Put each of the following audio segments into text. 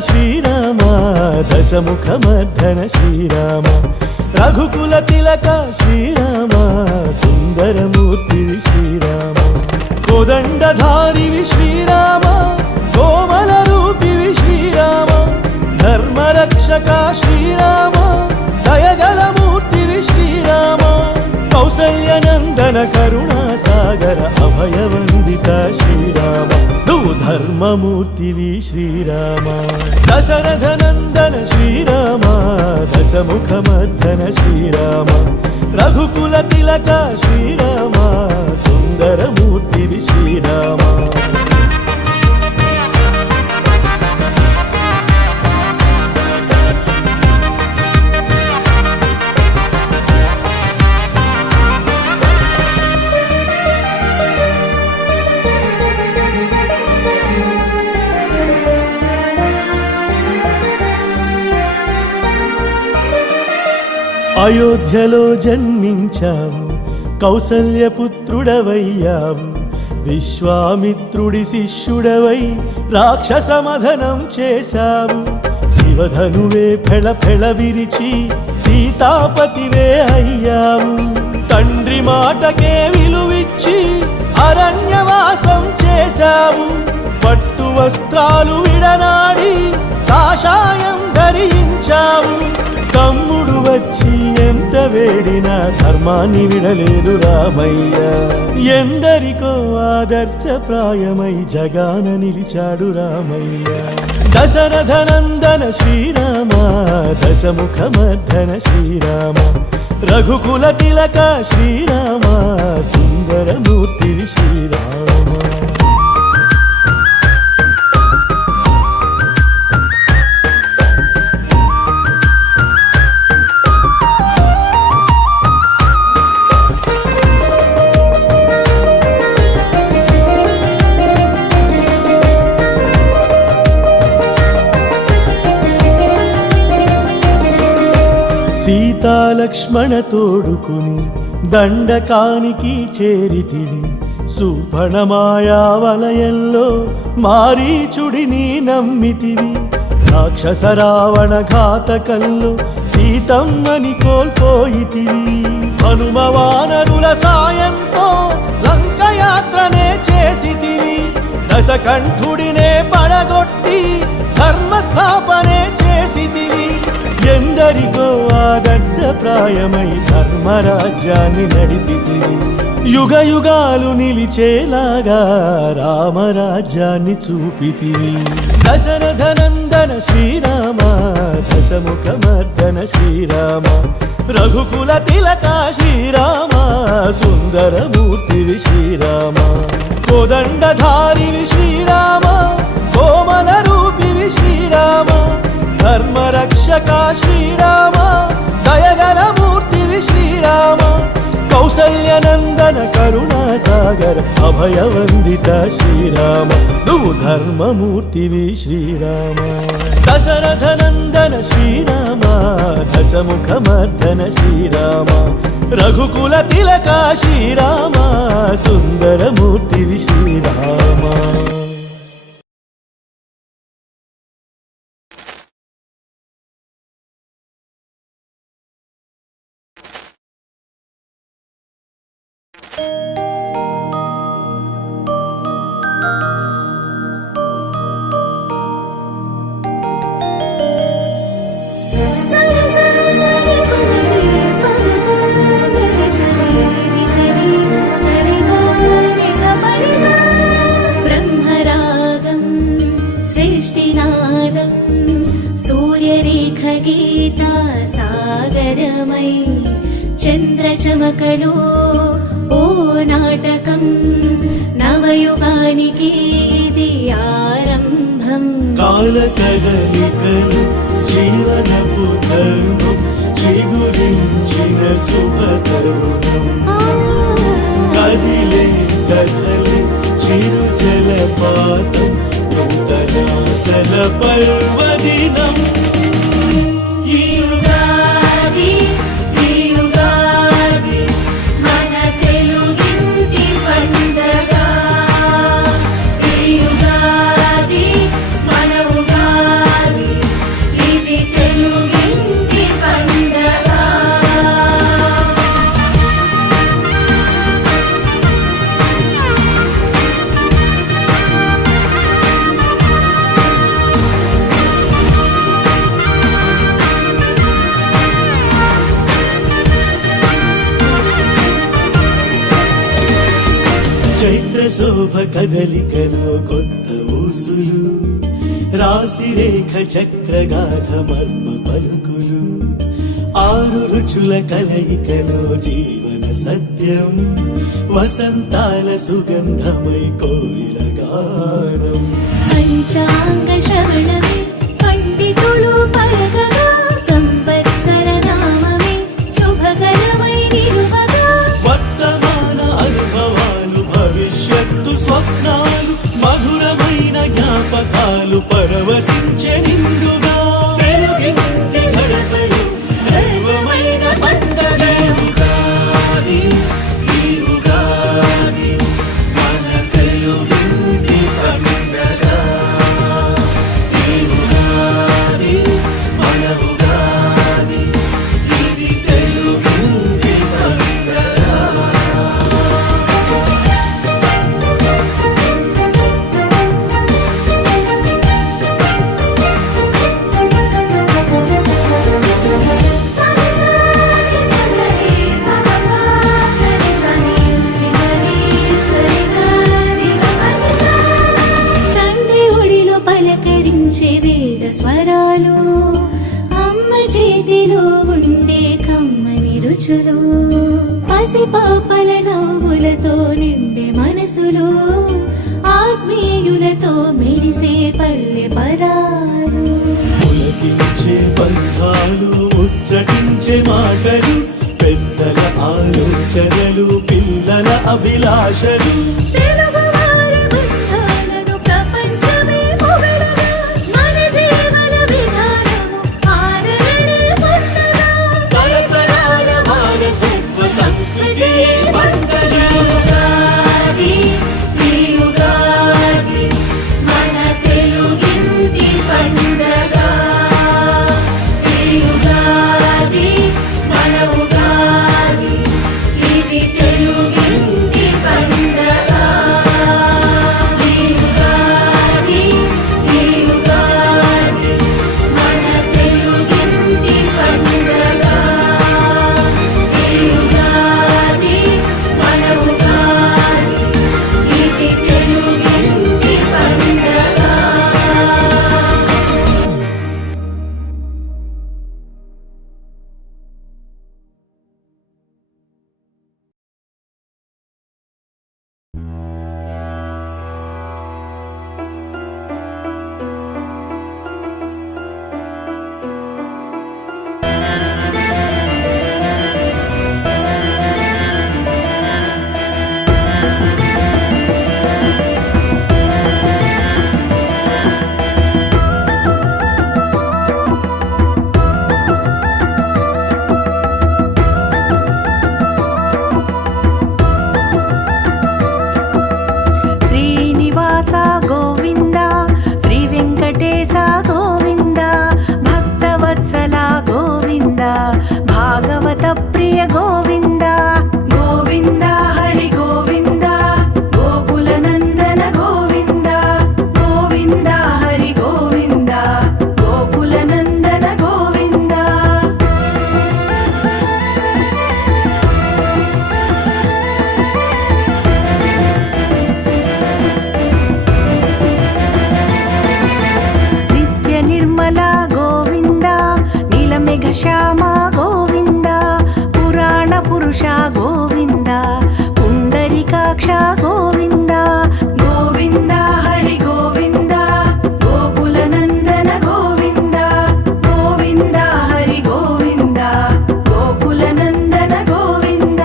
శ్రీరామ దశముఖమర్ధన శ్రీరామ రఘుకుల తిలక శ్రీరామ సుందరమూర్తివి శ్రీరామ కోదండధారివి శ్రీరామ కోమల రూపివి శ్రీరామ ధర్మరక్షక శ్రీరామ దయగల మూర్తివి శ్రీరామ కౌసల్యనందన కరుణాసాగర అభయవందిత శ్రీరామ నువ్వు ధర్మమూర్తివి శ్రీరామ దశరథనందన శ్రీరామ దశముఖమర్ధన శ్రీరామ రఘుకుల తిలక శ్రీరామ సుందరమూర్తివి శ్రీరామ అయోధ్యలో జన్మించావు కౌసల్యపుత్రుడవయ్యావు విశ్వామిత్రుడి శిష్యుడవై రాక్షసమధనం చేశావు శివధనువే ఫెళ ఫెళ విరిచి సీతాపతివే అయ్యావు తండ్రి మాటకే విలువిచ్చి అరణ్యవాసం చేశావు పట్టు వస్త్రాలు విడనాడి కాషాయం ధరించావు తమ్ముడు వచ్చి ఎంత వేడినా ధర్మాన్ని విడలేదు రామయ్య ఎందరికో ఆదర్శప్రాయమై జగాన నిలిచాడు రామయ్య దశరథనందన శ్రీరామ దశముఖమర్ధన శ్రీరామ రఘుకుల తిలక శ్రీరామ సుందరమూర్తివి శ్రీరామ సీతాలక్ష్మణ తోడుకుని దండకానికి చేరితివి సుపణమాయా వలయంలో మారీచుడిని నమ్మితివి రాక్షస రావణ ఘాతకంలో సీతమ్మని కోల్పోయితివి హనుమ వానరుల సాయంతో లంకయాత్రనే చేసితివి దశకంఠుడినే పడగొట్టి ధర్మస్థాపనే చేసితివి ఎందరికో ఆదర్శప్రాయమై ధర్మరాజ్యాన్ని నడిపితివి యుగ యుగాలు నిలిచేలాగా రామరాజ్యాన్ని చూపితివి దశరథనందన శ్రీరామ దశముఖమర్ధన శ్రీరామ రఘుకుల తిలక శ్రీరామ సుందరమూర్తివి శ్రీరామ కోదండధారివి శ్రీరామ కోమల రూపివి శ్రీరామ ధర్మరక్షక శ్రీరామ దయగల మూర్తివి శ్రీరామ కౌసల్యనందన కరుణాసాగర అభయవందిత శ్రీరామ నువ్వు ధర్మమూర్తివి శ్రీరామ దశరథనందన శ్రీరామ దశముఖమర్ధన శ్రీరామ రఘుకుల తిలక శ్రీరామ సుందరమూర్తివి శ్రీరామ గీతా సాగరమై చంద్రచమకలో ఓ నాటకం నవయుగానికి ఇది ఆరంభం కాలకదలికలు జీవనపు ధర్మం చిగురించిన శుభతరుణం కదిలే కథలి చిరు జలపాతం నూతనాసల పర్వదినం మన ఉగాది చైత్ర శోభ కదలికలో కొత్త ఊసులు, రాశి రేఖ చక్రగాథ మర్మ పలుకులు, ఆరు రుచుల కలయికలో జీవన సత్యం, వసంతాల సుగంధమై కోయిల గానం. పంచాంగ శ్రవణమే పండితులు పలకగా, సంవత్సర నామమే శుభకరమై నిలువగా, వర్తమాన అనుభవాలు భవిష్యత్తు స్వప్నాలు, మధురమైన జ్ఞాపకాలు పరవశించే నిండుగా. వెలుగింటి గడపలు దైవమైన పండగ ఉగాది, ఈ ఉగాది మన తెలుగింటి పండగ. ఈ ఉగాది మన ఉగాది, ఇది తెలుగింటి పండగ. తండ్రి ఒడిలో పలకరించే వేద స్వరాలు, అమ్మ చేతిలో ఉండే కమ్మని రుచులు, పసిపాపల నవ్వులతో నిండే మనసులు, ఆత్మీయులతో మెరిసే పల్లె పదాలు. పులకించే బంధాలు, ముచ్చటించే మాటలు, పెద్దల ఆలోచనలు, పిల్లల అభిలాషలు. తెలుగువారి బంధాలను ప్రపంచమే పొగడగా, మన జీవన విధానము ఆదరణే పండగ. తరతరాల వారసత్వ సంస్కృతి పండగ. ఉగాది, ఈ ఉగాది మన తెలుగింటి పండగ. ఈ ఉగాది మన ఉగాది, ఇది తెలుగింటి పండగ. ఈ ఉగాది, ఈ ఉగాది మన తెలుగింటి పండగ. ఈ ఉగాది మన ఉగాది, ఇది తెలుగింటి పండగ. శ్రీనివాస గోవింద, శ్రీ వెంకటేశ గోవింద, భక్తవత్సల గోవింద, భాగవత ప్రియ గోవింద. గోవింద హరి గోవింద, గోకుల నందన గోవింద. గోవింద హరి గోవింద, గోకుల నందన గోవింద. నిత్య నిర్మల గోవింద, నీలమేఘ శ్యామ గోవింద, పురాణ పురుష గోవింద, పుండరీకాక్ష గోవింద. గోవింద హరి గోవింద, గోకుల నందన గోవింద. గోవింద హరి గోవింద, గోకుల నందన గోవింద.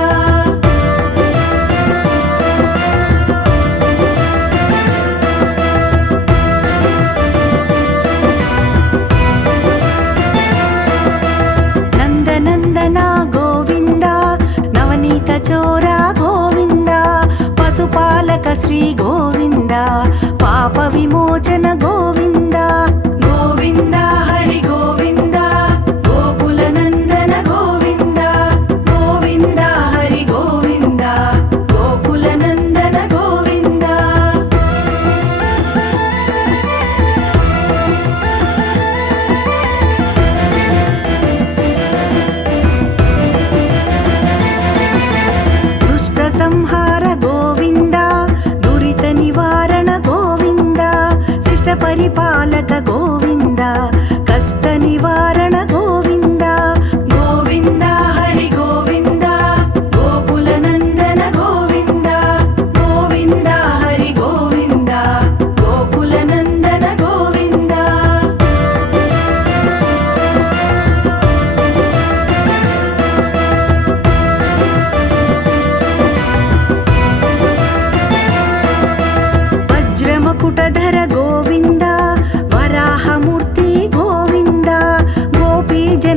నందనందన గోవింద, నవనీత చోర గోవింద, పశుపాలక శ్రీ గోవింద, పాప విమోచన గోవింద. గోవింద హరి గోవింద, గోకుల నందన గోవింద. గోవింద హరి గోవింద, గోకుల నందన గోవింద. దుష్ట సంహార గోవింద,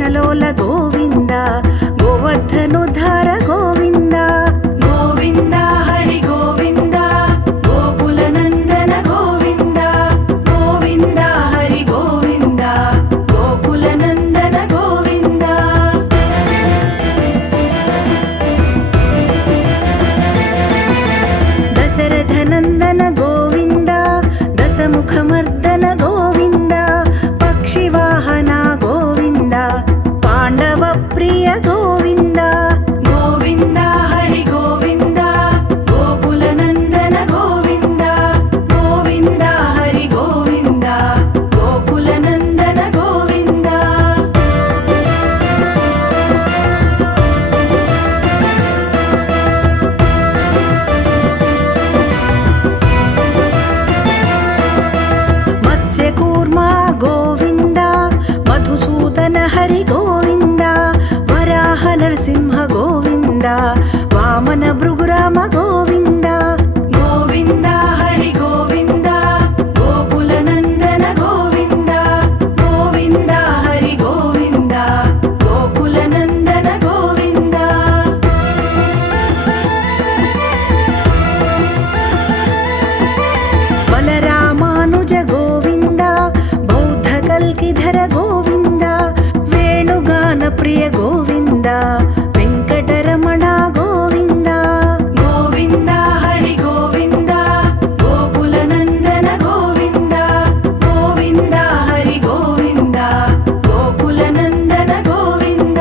వనలోల గోవింద గోవర్ధనుధార గోవింద గోవింద హరి గోవింద గోకుల నందన గోవింద గోవింద హరి గోవింద గోకుల నందన గోవింద దశరథ నందన గోవింద దశముఖమర్దన గోవింద పక్షివాహన గోవింద పాండవ ప్రియ గోవింద గోవింద హరి గోవింద గోకుల నందన గోవింద గోవింద హరి గోవింద గోకుల నందన గోవింద మత్స్యకూర్మా గోవింద మధుసూదన హరి గోవింద వరాహ నరసింహ గోవింద వామన భృగురామ గోవింద గోవింద హరి గోవింద గోకుల నందన గోవింద గోవింద హరి గోవింద గోకుల నందన గోవింద బలరామానుజ గోవింద బౌద్ధ కల్కిధర గోవింద వేణుగాన ప్రియ గోవింద వెంకటరమణ గోవింద గోవింద హరి గోవింద గోకుల నందన గోవింద గోవింద హరి గోవింద గోకుల నందన గోవింద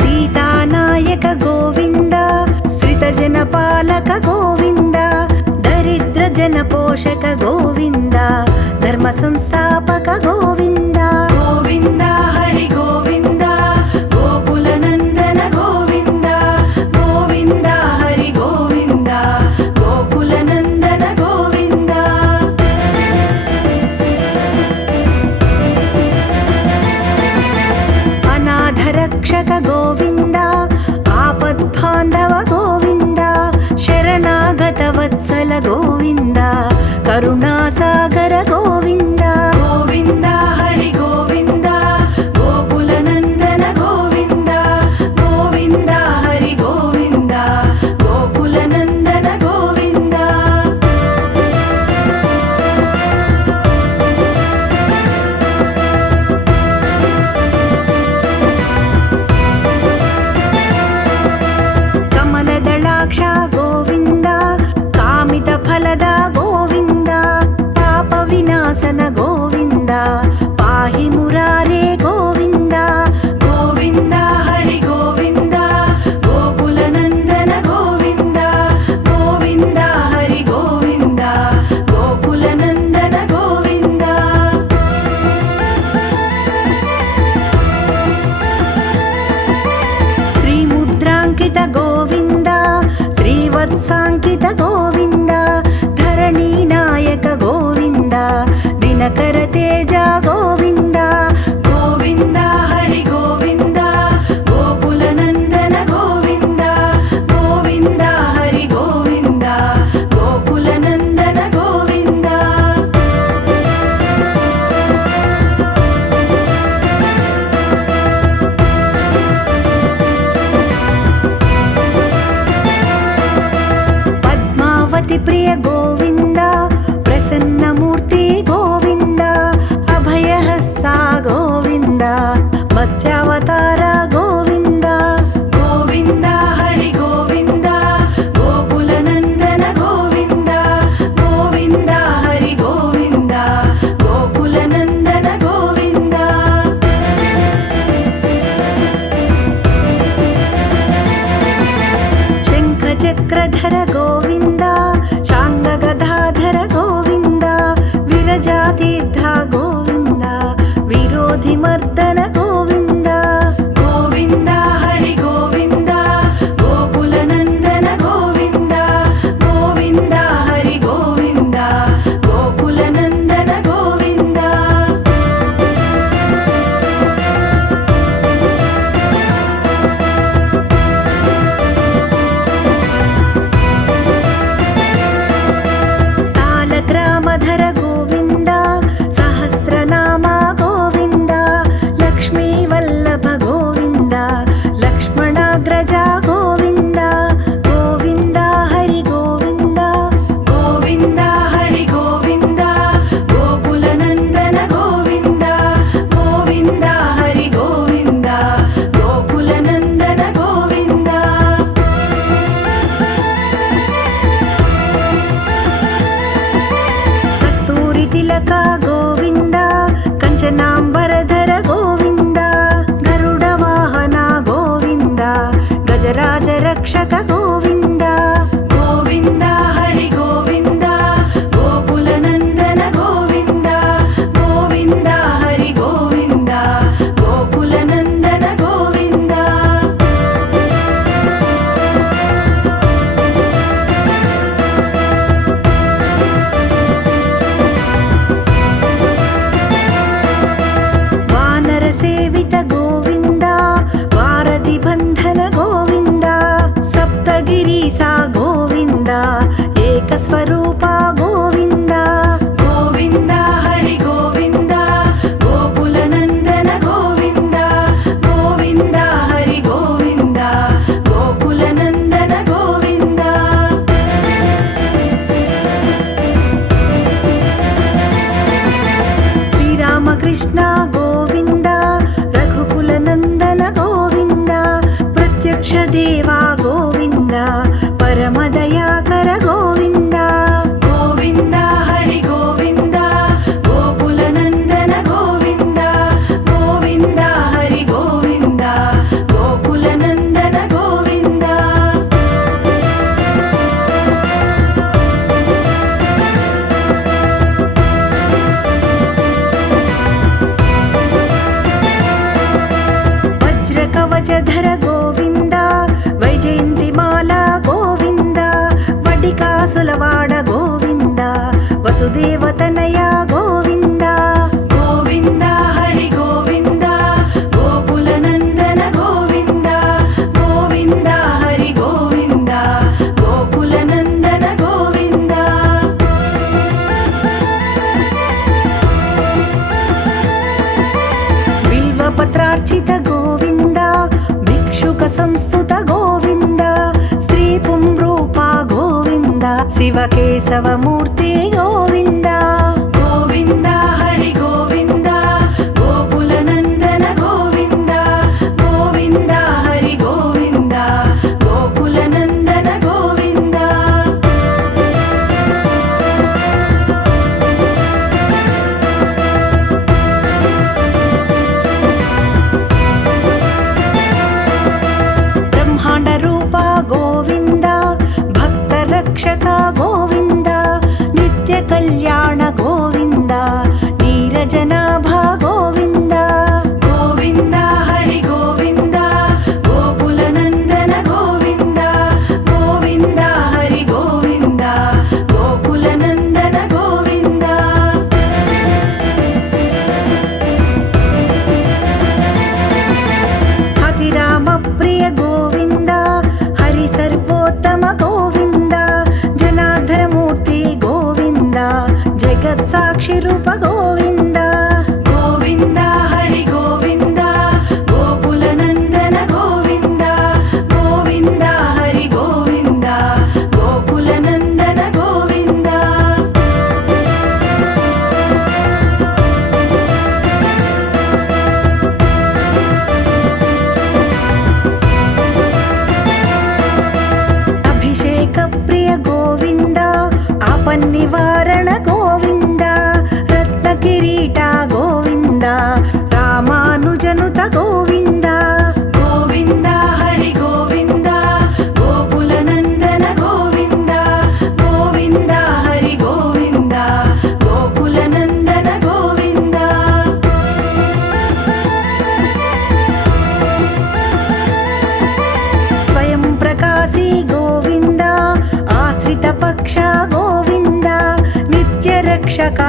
సీతానాయక గోవింద శ్రితజన పాలక గోవింద దరిద్ర జన పోషక గోవింద ధర్మ సంస్థాపక గోవింద గోవింద హరి గోవింద గోకుల నందన గోవింద గోవింద హరి గోవింద గోకుల నందన గోవింద అనాథ రక్షక గోవింద ఆపద్బాంధవ గోవింద శరణాగత వత్సల గోవింద కరుణాసాగర గోవింద గోవింద హరి కంఠీరక గోవింద కంచనాంబరధర గోవింద గరుడ వాహన గోవింద గజరాజ రక్షక గోవింద గోవింద హరి గోవింద గోకుల నందన గోవింద గోవింద హరి గోవింద గోకుల నందన గోవింద వానర సేవిత గోవింద వారధి బంధన గోవింద సప్తగిరీసా గోవింద ఏకస్వరూప గోవింద గోవింద హరి గోవింద గోకుల నందన గోవింద గోవింద హరి గోవింద గోకుల నందన గోవింద శ్రీరామకృష్ణ గోవింద రఘుకుల నందన గోవింద ప్రత్యక్ష దేవా గోవింద పరమదయాకర గోవింద గోవింద హరి గోవింద గోకుల నందన గోవింద గోవింద హరి గోవింద గోకుల నందన గోవింద వజ్రకవచధర గోవింద వైజయంతిమాల గోవింద వడికాసులవాడ గోవింద వసుదేవతనయ గోవింద గోవింద హరి గోవింద గోకుల నందన గోవింద గోవింద హరి గోవింద గోకుల నందన గోవింద బిల్వపత్రార్చిత గోవింద భిక్షుక సంస్థుత గోవింద స్త్రీ పుంరూప గోవింద శివకేశవమూర్తి గోవింద గోవింద హరి గోవింద గోకుల నందన గోవింద గోవింద హరి గోవింద గోకుల నందన గోవింద బ్రహ్మాండ రూప గోవింద భక్త రక్షక గోవింద నిత్య కళ్యాణ గోవింద నీరజనాభ గోవింద గోవింద హరి గోవింద గోకుల నందన గోవింద గోవింద హరి గోవింద గోకుల నందన గోవింద అతిరామ ప్రియ గోవింద హరి సర్వోత్తమ గోవింద జనార్దనమూర్తి గోవింద జగత్ సాక్షి రూప గోవింద గోవింద హరి గోవింద గోకుల నందన గోవింద గోవింద హరి గోవింద గోకుల నందన గోవింద అభిషేక ప్రియ గోవింద ఆపన్నివారణ గోవింద రత్న కిరీట గోవింద రామానుజనుత గోవింద గోవింద హరి గోవింద గోకుల నందన గోవింద గోవింద హరి గోవింద గోకుల నందన గోవింద స్వయం ప్రకాశి గోవింద ఆశ్రిత పక్ష గోవింద నిత్య రక్షక